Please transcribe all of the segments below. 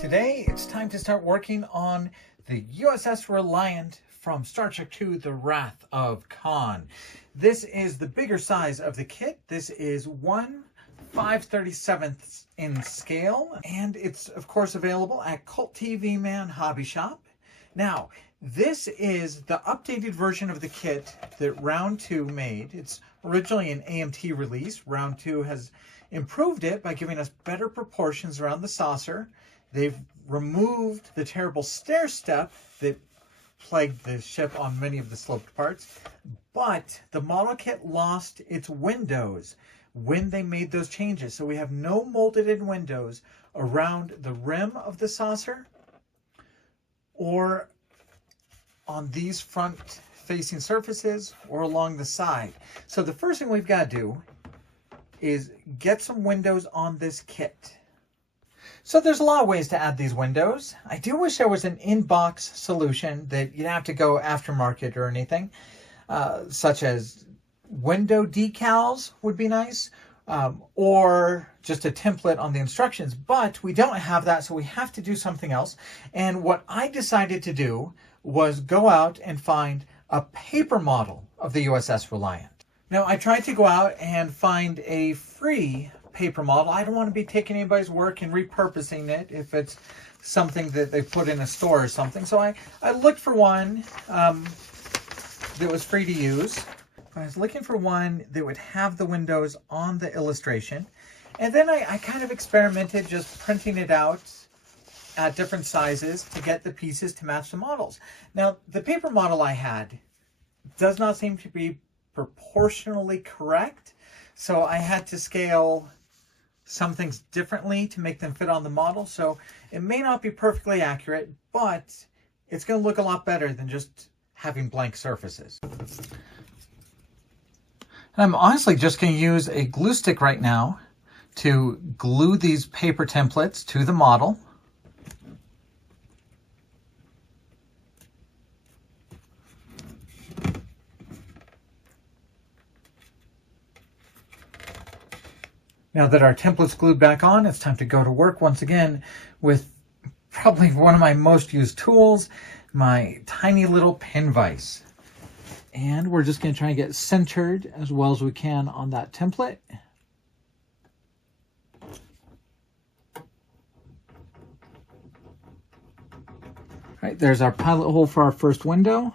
Today, it's time to start working on the USS Reliant from Star Trek II, The Wrath of Khan. This is the bigger size of the kit. This is 1/537 in scale, and it's, of course, available at CultTVMan Hobby Shop. Now, this is the updated version of the kit that Round 2 made. It's originally an AMT release. Round 2 has improved it by giving us better proportions around the saucer. They've removed the terrible stair step that plagued the ship on many of the sloped parts, but the model kit lost its windows when they made those changes. So we have no molded in windows around the rim of the saucer or on these front facing surfaces or along the side. So the first thing we've got to do is get some windows on this kit. So there's a lot of ways to add these windows. I do wish there was an in-box solution that you'd have to go aftermarket or anything, such as window decals would be nice, or just a template on the instructions, but we don't have that, so we have to do something else. And what I decided to do was go out and find a paper model of the USS Reliant. Now, I tried to go out and find a free paper model. I don't want to be taking anybody's work and repurposing it if it's something that they put in a store or something. So I looked for one that was free to use. I was looking for one that would have the windows on the illustration. And then I kind of experimented just printing it out at different sizes to get the pieces to match the models. Now, the paper model I had does not seem to be proportionally correct. So I had to scale some things differently to make them fit on the model. So it may not be perfectly accurate, but it's going to look a lot better than just having blank surfaces. And I'm honestly just going to use a glue stick right now to glue these paper templates to the model. Now that our template's glued back on, it's time to go to work once again with probably one of my most used tools, my tiny little pin vise. And we're just going to try and get centered as well as we can on that template. All right, there's our pilot hole for our first window.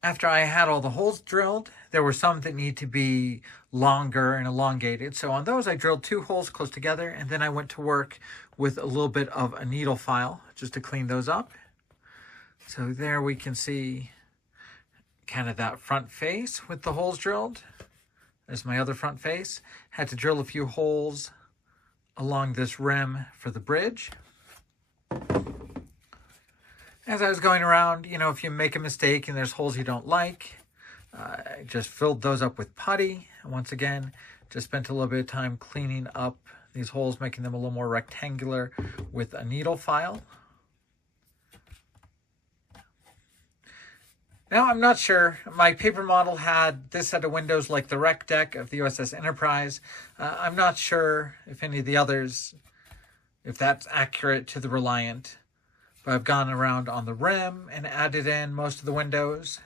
After I had all the holes drilled, there were some that need to be longer and elongated. So on those, I drilled 2 holes close together, and then I went to work with a little bit of a needle file just to clean those up. So there we can see kind of that front face with the holes drilled. There's my other front face. Had to drill a few holes along this rim for the bridge. As I was going around, you know, if you make a mistake and there's holes you don't like, I just filled those up with putty. And once again, just spent a little bit of time cleaning up these holes, making them a little more rectangular with a needle file. Now, I'm not sure. My paper model had this set of windows like the wreck deck of the USS Enterprise. I'm not sure if any of the others, if that's accurate to the Reliant. But I've gone around on the rim and added in most of the windows.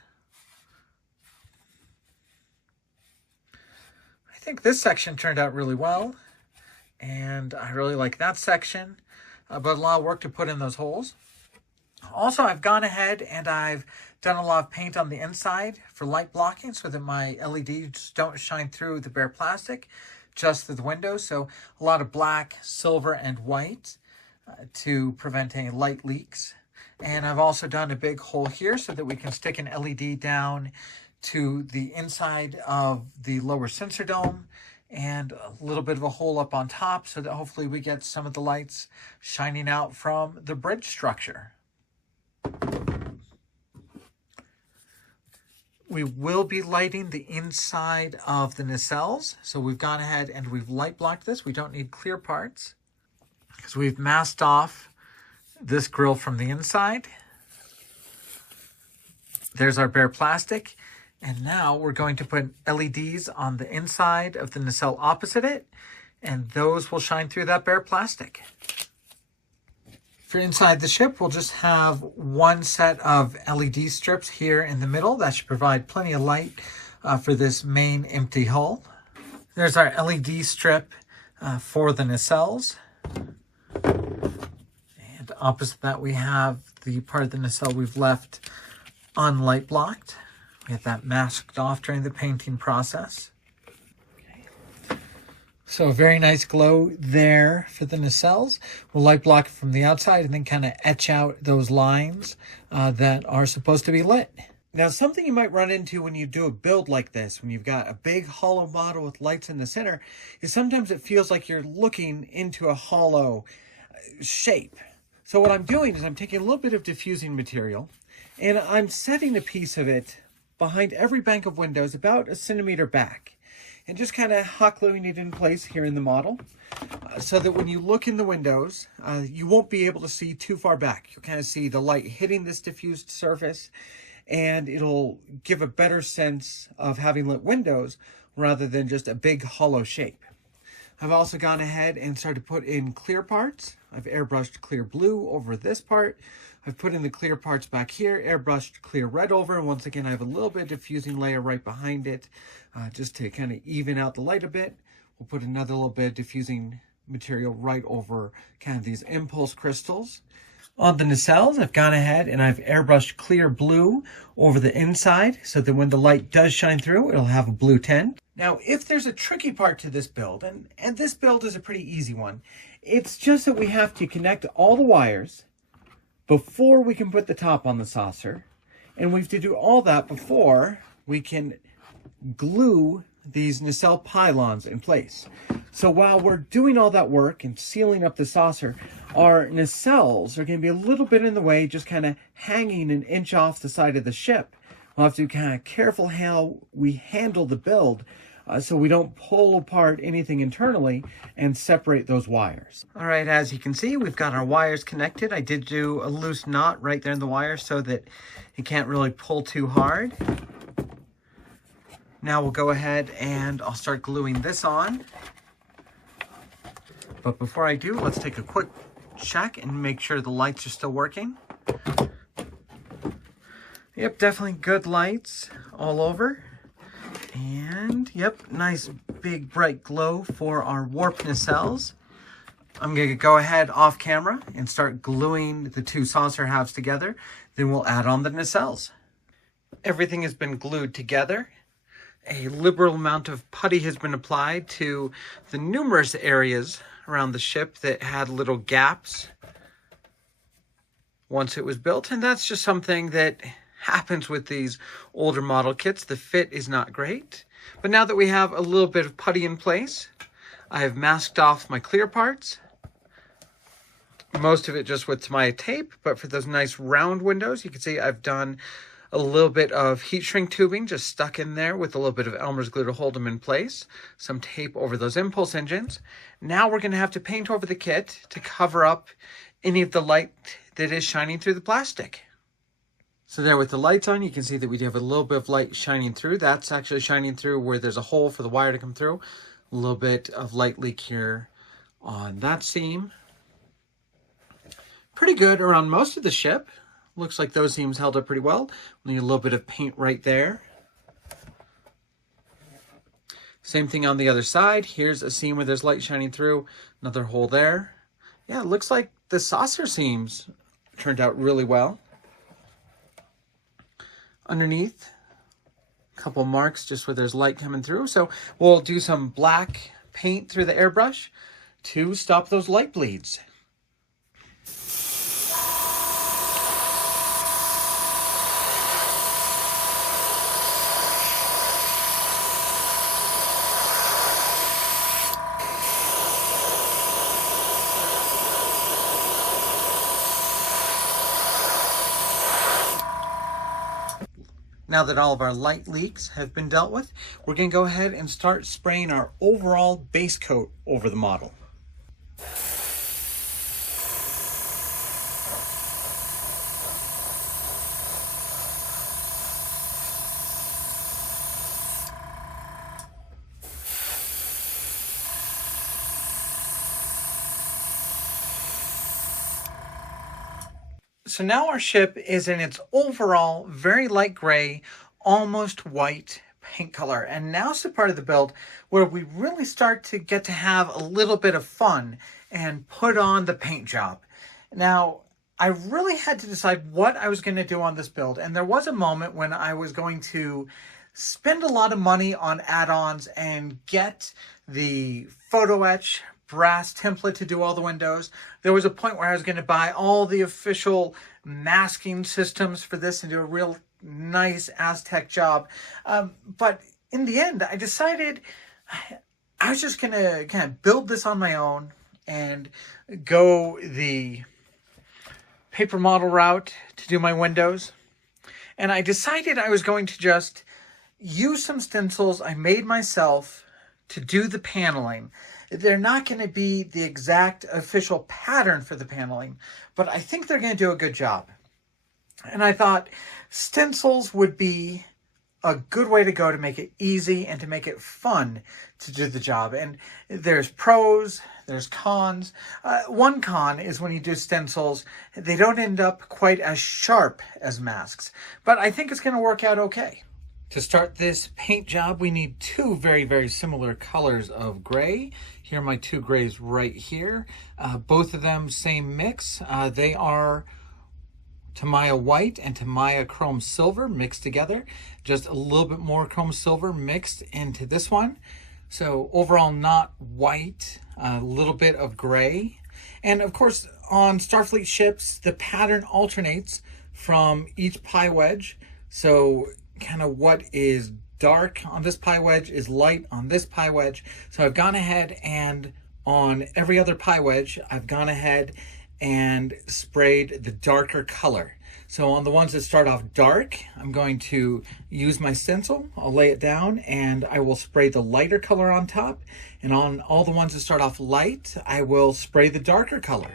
I think this section turned out really well, and I really like that section, but a lot of work to put in those holes. Also, I've gone ahead and I've done a lot of paint on the inside for light blocking so that my LEDs don't shine through the bare plastic, just through the windows. So a lot of black, silver, and white to prevent any light leaks. And I've also done a big hole here so that we can stick an LED down to the inside of the lower sensor dome, and a little bit of a hole up on top so that hopefully we get some of the lights shining out from the bridge structure. We will be lighting the inside of the nacelles. So we've gone ahead and we've light blocked this. We don't need clear parts because we've masked off this grill from the inside. There's our bare plastic. And now we're going to put LEDs on the inside of the nacelle opposite it, and those will shine through that bare plastic. For inside the ship, we'll just have one set of LED strips here in the middle. That should provide plenty of light for this main empty hull. There's our LED strip for the nacelles. And opposite that, we have the part of the nacelle we've left unlight blocked. We have that masked off during the painting process. Okay. So a very nice glow there for the nacelles. We'll light block from the outside and then kind of etch out those lines that are supposed to be lit. Now, something you might run into when you do a build like this, when you've got a big hollow model with lights in the center, is sometimes it feels like you're looking into a hollow shape. So what I'm doing is I'm taking a little bit of diffusing material and I'm setting a piece of it behind every bank of windows about a centimeter back, and just kind of hot gluing it in place here in the model so that when you look in the windows, you won't be able to see too far back. You'll kind of see the light hitting this diffused surface, and it'll give a better sense of having lit windows rather than just a big hollow shape. I've also gone ahead and started to put in clear parts. I've airbrushed clear blue over this part. I've put in the clear parts back here, airbrushed clear red over, and once again I have a little bit of diffusing layer right behind it just to kind of even out the light a bit. We'll put another little bit of diffusing material right over kind of these impulse crystals. On the nacelles, I've gone ahead and I've airbrushed clear blue over the inside so that when the light does shine through, it'll have a blue tint. Now, if there's a tricky part to this build, and this build is a pretty easy one, it's just that we have to connect all the wires before we can put the top on the saucer, and we have to do all that before we can glue these nacelle pylons in place. So while we're doing all that work and sealing up the saucer, our nacelles are going to be a little bit in the way, just kind of hanging an inch off the side of the ship. We'll have to be kind of careful how we handle the build so we don't pull apart anything internally and separate those wires. All right, as you can see, we've got our wires connected. I did do a loose knot right there in the wire so that it can't really pull too hard. Now we'll go ahead and I'll start gluing this on. But before I do, let's take a quick check and make sure the lights are still working. Yep, definitely good lights all over. And yep, nice big bright glow for our warp nacelles. I'm going to go ahead off camera and start gluing the two saucer halves together. Then we'll add on the nacelles. Everything has been glued together. A liberal amount of putty has been applied to the numerous areas around the ship that had little gaps once it was built. And that's just something that happens with these older model kits. The fit is not great. But now that we have a little bit of putty in place, I have masked off my clear parts. Most of it just with my tape, but for those nice round windows, you can see I've done a little bit of heat shrink tubing just stuck in there with a little bit of Elmer's glue to hold them in place. Some tape over those impulse engines. Now we're going to have to paint over the kit to cover up any of the light that is shining through the plastic. So there with the lights on, you can see that we do have a little bit of light shining through. That's actually shining through where there's a hole for the wire to come through. A little bit of light leak here on that seam. Pretty good around most of the ship. Looks like those seams held up pretty well. We need a little bit of paint right there. Same thing on the other side. Here's a seam where there's light shining through. Another hole there. Yeah, it looks like the saucer seams turned out really well. Underneath, a couple marks just where there's light coming through. So we'll do some black paint through the airbrush to stop those light bleeds. Now that all of our light leaks have been dealt with, we're going to go ahead and start spraying our overall base coat over the model. So now our ship is in its overall very light gray, almost white paint color. And now's the part of the build where we really start to get to have a little bit of fun and put on the paint job. Now, I really had to decide what I was going to do on this build. And there was a moment when I was going to spend a lot of money on add-ons and get the photo etch brass template to do all the windows. There was a point where I was going to buy all the official masking systems for this and do a real nice Aztec job. But in the end, I decided I was just going to kind of build this on my own and go the paper model route to do my windows. And I decided I was going to just use some stencils I made myself to do the paneling. They're not going to be the exact official pattern for the paneling, but I think they're going to do a good job. And I thought stencils would be a good way to go to make it easy and to make it fun to do the job. And there's pros, there's cons. One con is when you do stencils, they don't end up quite as sharp as masks, but I think it's going to work out okay. To start this paint job, we need two very, very similar colors of gray. Here are my two grays right here. Both of them same mix. They are Tamiya White and Tamiya Chrome Silver mixed together. Just a little bit more Chrome Silver mixed into this one. So overall not white, a little bit of gray. And of course on Starfleet ships, the pattern alternates from each pie wedge. So kind of what is dark on this pie wedge is light on this pie wedge. So I've gone ahead and on every other pie wedge, I've gone ahead and sprayed the darker color. So on the ones that start off dark, I'm going to use my stencil. I'll lay it down and I will spray the lighter color on top. And on all the ones that start off light, I will spray the darker color.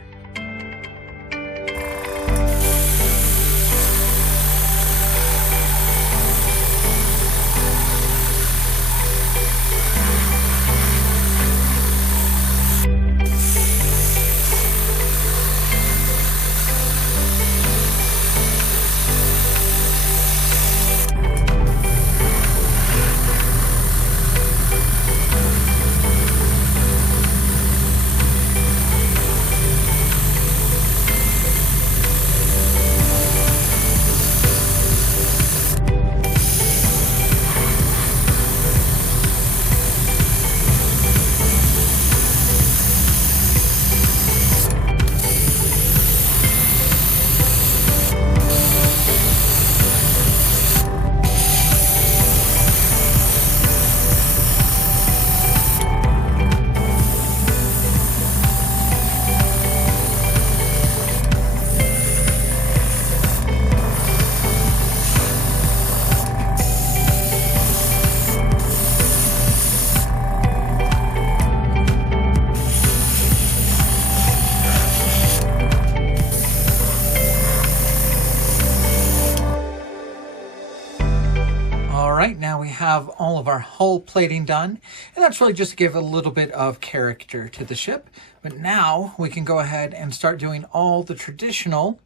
Now we have all of our hull plating done, and that's really just to give a little bit of character to the ship. But now we can go ahead and start doing all the traditional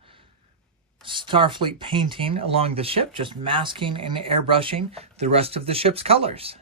Starfleet painting along the ship, just masking and airbrushing the rest of the ship's colors.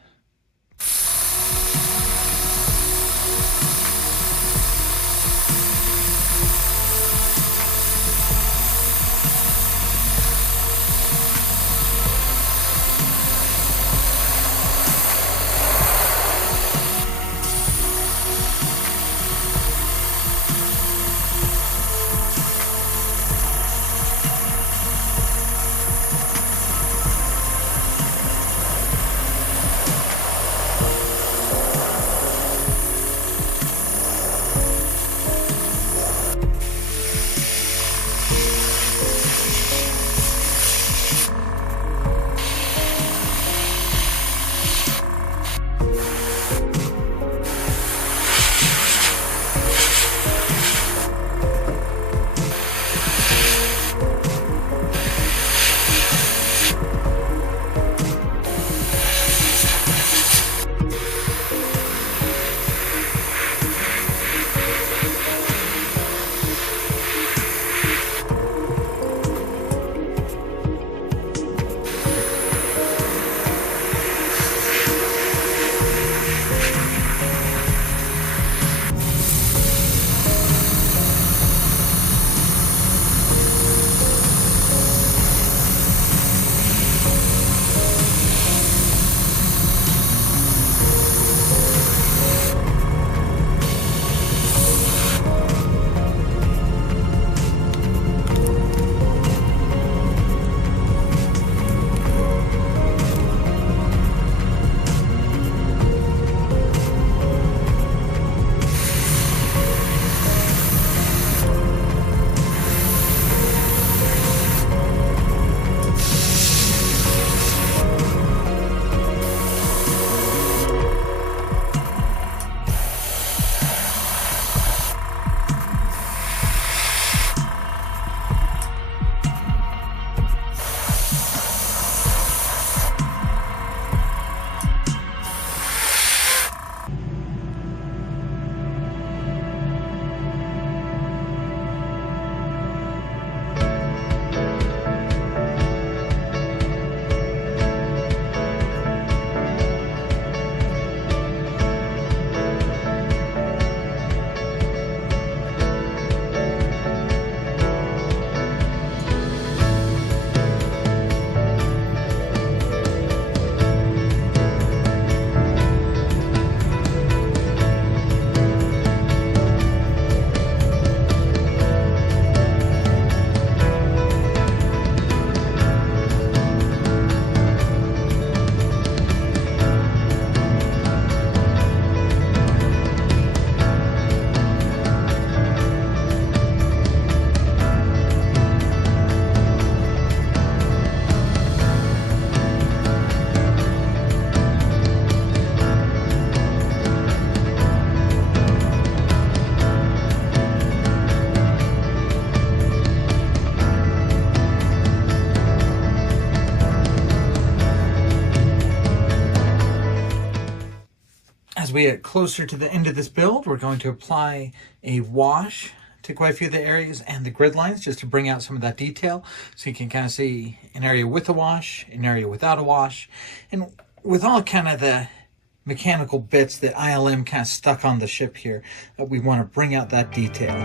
As we get closer to the end of this build, we're going to apply a wash to quite a few of the areas and the grid lines just to bring out some of that detail. So you can kind of see an area with a wash, an area without a wash, and with all kind of the mechanical bits that ILM kind of stuck on the ship here, we want to bring out that detail.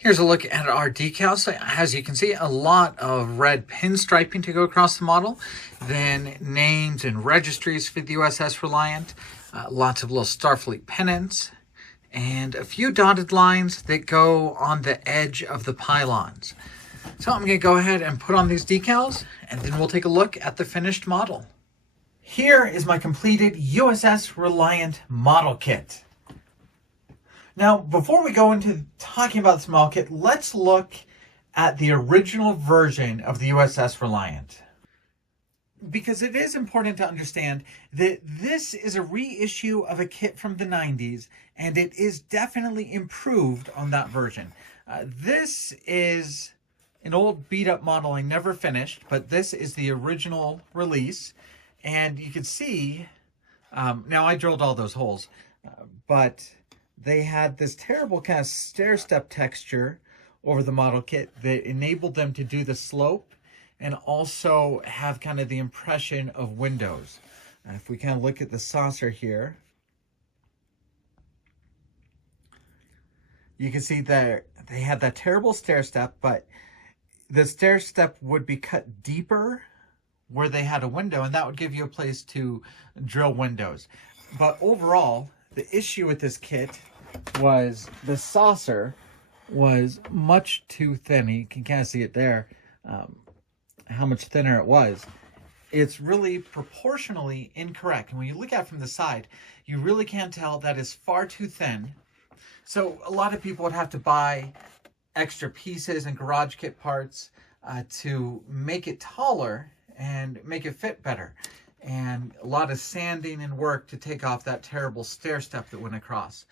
Here's a look at our decals. So as you can see, a lot of red pinstriping to go across the model, then names and registries for the USS Reliant, lots of little Starfleet pennants, and a few dotted lines that go on the edge of the pylons. So I'm going to go ahead and put on these decals, and then we'll take a look at the finished model. Here is my completed USS Reliant model kit. Now, before we go into talking about this model kit, let's look at the original version of the USS Reliant. Because it is important to understand that this is a reissue of a kit from the 90s, and it is definitely improved on that version. This is an old beat-up model I never finished, but this is the original release. And you can see, now I drilled all those holes, but they had this terrible kind of stair-step texture over the model kit that enabled them to do the slope and also have kind of the impression of windows. If we kind of look at the saucer here, you can see that they had that terrible stair-step, but the stair-step would be cut deeper where they had a window, and that would give you a place to drill windows. But overall, the issue with this kit was the saucer was much too thin. You can kind of see it there, how much thinner it was. It's really proportionally incorrect. And when you look at it from the side, you really can't tell. That is far too thin. So a lot of people would have to buy extra pieces and garage kit parts to make it taller and make it fit better. And a lot of sanding and work to take off that terrible stair step that went across.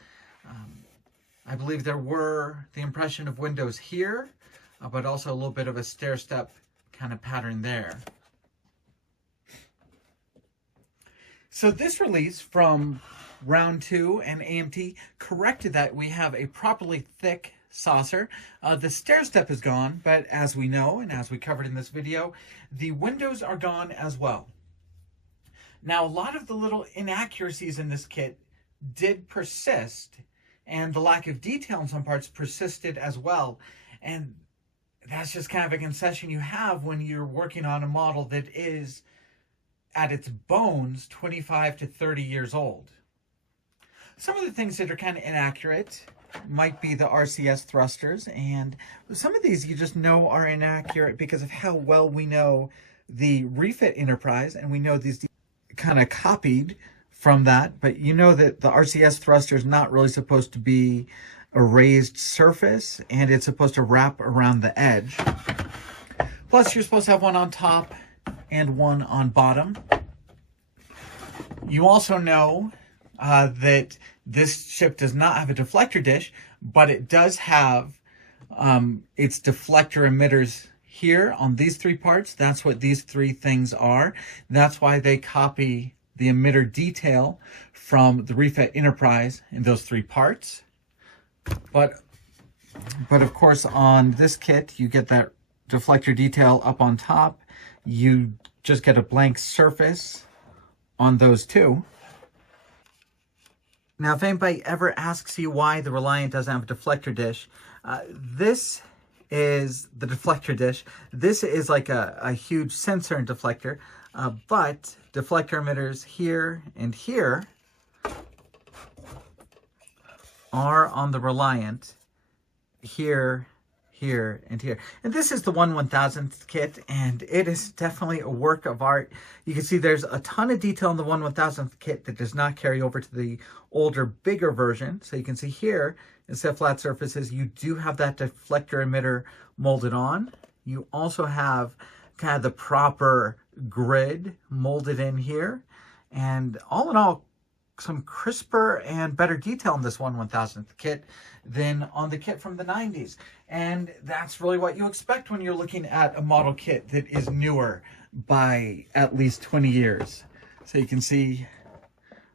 I believe there were the impression of windows here, but also a little bit of a stair step kind of pattern there. So this release from round 2 and AMT corrected that. We have a properly thick saucer. The stair step is gone, but as we know, and as we covered in this video, the windows are gone as well. Now, a lot of the little inaccuracies in this kit did persist, and the lack of detail in some parts persisted as well. And that's just kind of a concession you have when you're working on a model that is at its bones 25 to 30 years old. Some of the things that are kind of inaccurate might be the RCS thrusters, and some of these you just know are inaccurate because of how well we know the refit Enterprise, and we know these kind of copied from that, but you know that the RCS thruster is not really supposed to be a raised surface, and it's supposed to wrap around the edge. Plus, you're supposed to have one on top and one on bottom. You also know that this ship does not have a deflector dish, but it does have its deflector emitters here on these three parts. That's what these three things are. That's why they copy the emitter detail from the refit Enterprise in those three parts. But of course, on this kit, you get that deflector detail up on top. You just get a blank surface on those two. Now, if anybody ever asks you why the Reliant doesn't have a deflector dish, this is the deflector dish. This is like a huge sensor and deflector, but deflector emitters here and here are on the Reliant, here, here, and here. And this is the 1/1000th kit, and it is definitely a work of art. You can see there's a ton of detail in the 1/1000th kit that does not carry over to the older, bigger version. So you can see here, instead of flat surfaces, you do have that deflector emitter molded on. You also have kind of the proper grid molded in here. And all in all, some crisper and better detail in this 1/1000th kit than on the kit from the 90s. And that's really what you expect when you're looking at a model kit that is newer by at least 20 years. So you can see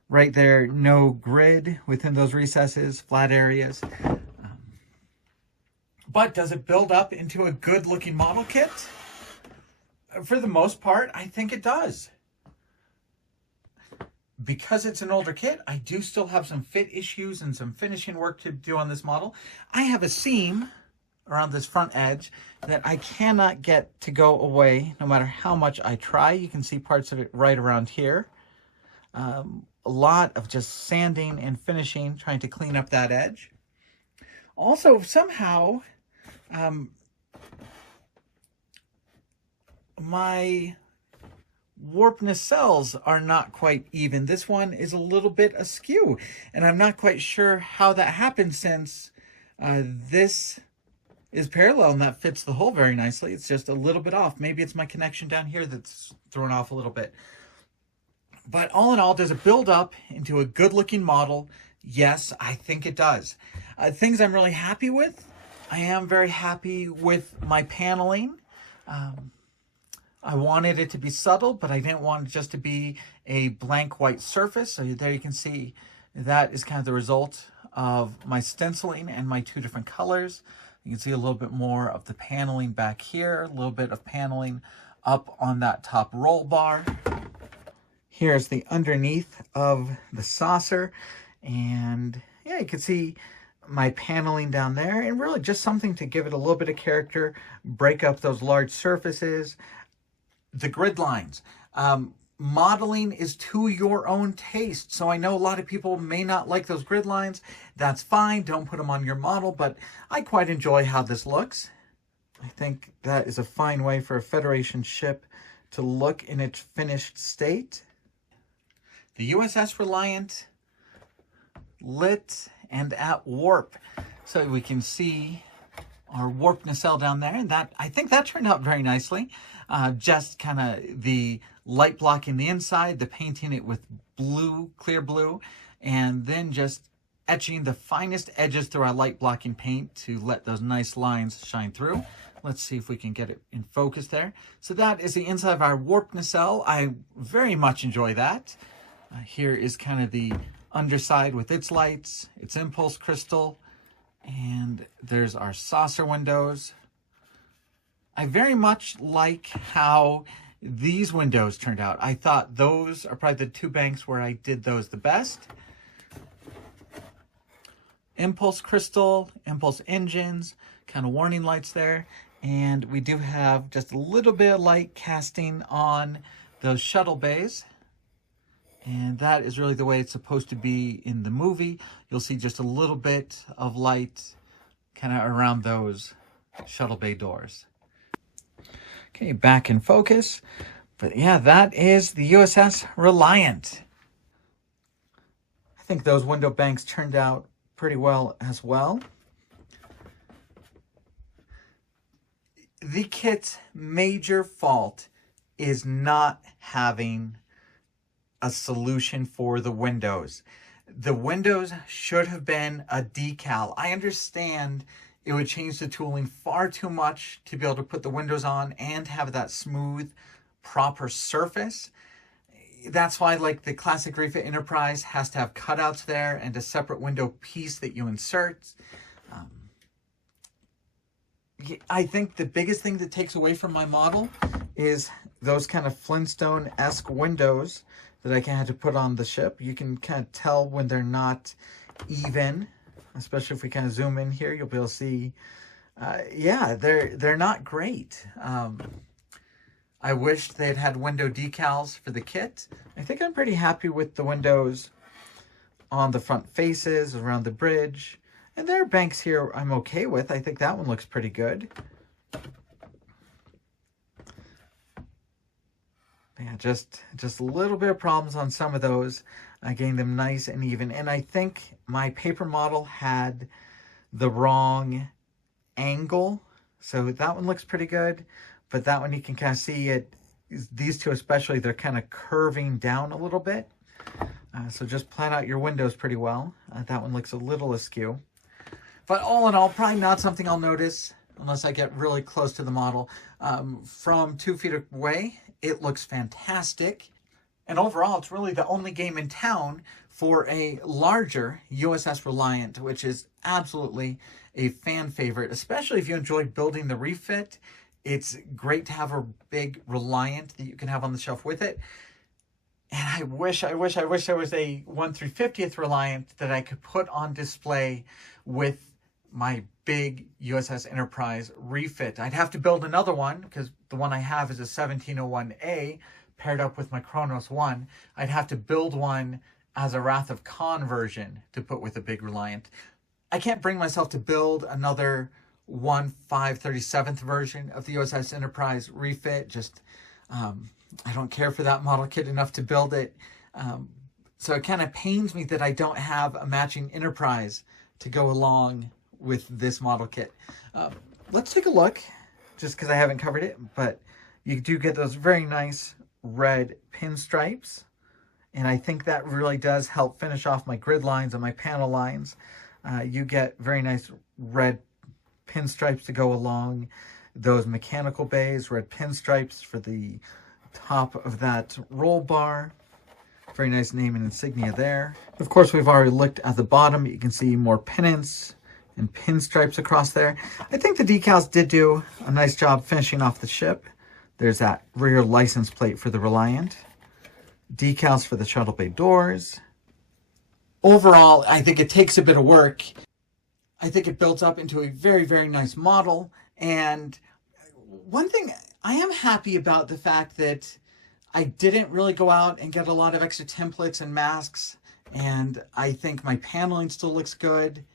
right there, no grid within those recesses, flat areas. But does it build up into a good looking model kit? For the most part, I think it does. Because it's an older kit, I do still have some fit issues and some finishing work to do on this model. I have a seam around this front edge that I cannot get to go away no matter how much I try. You can see parts of it right around here. A lot of just sanding and finishing, trying to clean up that edge. Also, somehow, my warp nacelles are not quite even. This one is a little bit askew, and I'm not quite sure how that happened, since this is parallel and that fits the hole very nicely. It's just a little bit off. Maybe it's my connection down here that's thrown off a little bit. But all in all, does it build up into a good looking model? Yes, I think it does. Things I'm really happy with. I am very happy with my paneling. I wanted it to be subtle, but I didn't want it just to be a blank white surface. So there you can see that is kind of the result of my stenciling and my two different colors. You can see a little bit more of the paneling back here, a little bit of paneling up on that top roll bar. Here's the underneath of the saucer. And yeah, you can see my paneling down there, and really just something to give it a little bit of character, break up those large surfaces. The grid lines. Modeling is to your own taste. So I know a lot of people may not like those grid lines. That's fine. Don't put them on your model, but I quite enjoy how this looks. I think that is a fine way for a Federation ship to look in its finished state. The USS Reliant, lit and at warp. So we can see our warp nacelle down there, and that, I think that turned out very nicely. Just kind of the light blocking the inside, the painting it with blue, clear blue, and then just etching the finest edges through our light blocking paint to let those nice lines shine through. Let's see if we can get it in focus there. So that is the inside of our warp nacelle. I very much enjoy that. Here is kind of the underside with its lights, its impulse crystal, and there's our saucer windows. I very much like how these windows turned out. I thought those are probably the two banks where I did those the best. Impulse crystal, impulse engines, kind of warning lights there. And we do have just a little bit of light casting on those shuttle bays. And that is really the way it's supposed to be in the movie. You'll see just a little bit of light kind of around those shuttle bay doors. Okay, back in focus. But yeah, that is the USS Reliant. I think those window banks turned out pretty well as well. The kit's major fault is not having a solution for the windows. The windows should have been a decal. I understand it would change the tooling far too much to be able to put the windows on and have that smooth, proper surface. That's why, like, the classic refit Enterprise has to have cutouts there and a separate window piece that you insert. I think the biggest thing that takes away from my model is those kind of Flintstone-esque windows that I had to put on the ship. You can kind of tell when they're not even, especially if we kind of zoom in here, you'll be able to see, yeah, they're not great. I wish they'd had window decals for the kit. I think I'm pretty happy with the windows on the front faces, around the bridge. And there are banks here I'm okay with. I think that one looks pretty good. Yeah, just a little bit of problems on some of those, getting them nice and even. And I think my paper model had the wrong angle. So that one looks pretty good. But that one you can kind of see it. These two especially, they're kind of curving down a little bit. So just plan out your windows pretty well. That one looks a little askew. But all in all, probably not something I'll notice unless I get really close to the model. From 2 feet away, it looks fantastic. And overall, it's really the only game in town for a larger USS Reliant, which is absolutely a fan favorite, especially if you enjoy building the refit. It's great to have a big Reliant that you can have on the shelf with it. And I wish there was a 1/350th Reliant that I could put on display with my big USS Enterprise refit. I'd have to build another one because the one I have is a 1701A paired up with my Kronos 1. I'd have to build one as a Wrath of Khan version to put with a big Reliant. I can't bring myself to build another 1/537th version of the USS Enterprise refit. Just, I don't care for that model kit enough to build it. So it kind of pains me that I don't have a matching Enterprise to go along with this model kit. Let's take a look, just because I haven't covered it, but you do get those very nice red pinstripes. And I think that really does help finish off my grid lines and my panel lines. You get very nice red pinstripes to go along those mechanical bays, red pinstripes for the top of that roll bar. Very nice name and insignia there. Of course, we've already looked at the bottom. You can see more pennants and pinstripes across there. I think the decals did do a nice job finishing off the ship. There's that rear license plate for the Reliant. Decals for the shuttle bay doors. Overall, I think it takes a bit of work. I think it builds up into a very, very nice model. And one thing, I am happy about the fact that I didn't really go out and get a lot of extra templates and masks. And I think my paneling still looks good.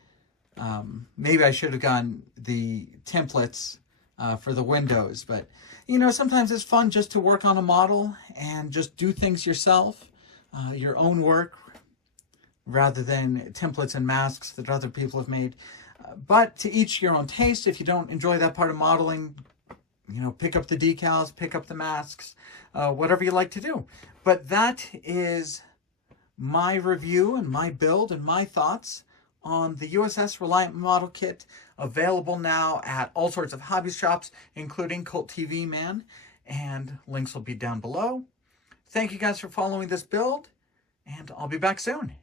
Maybe I should have gotten the templates for the windows, but you know, sometimes it's fun just to work on a model and just do things yourself, your own work, rather than templates and masks that other people have made. But to each your own taste. If you don't enjoy that part of modeling, you know, pick up the decals, pick up the masks, whatever you like to do. But that is my review and my build and my thoughts on the USS Reliant model kit, available now at all sorts of hobby shops, including CultTVMan, and links will be down below. Thank you guys for following this build, and I'll be back soon.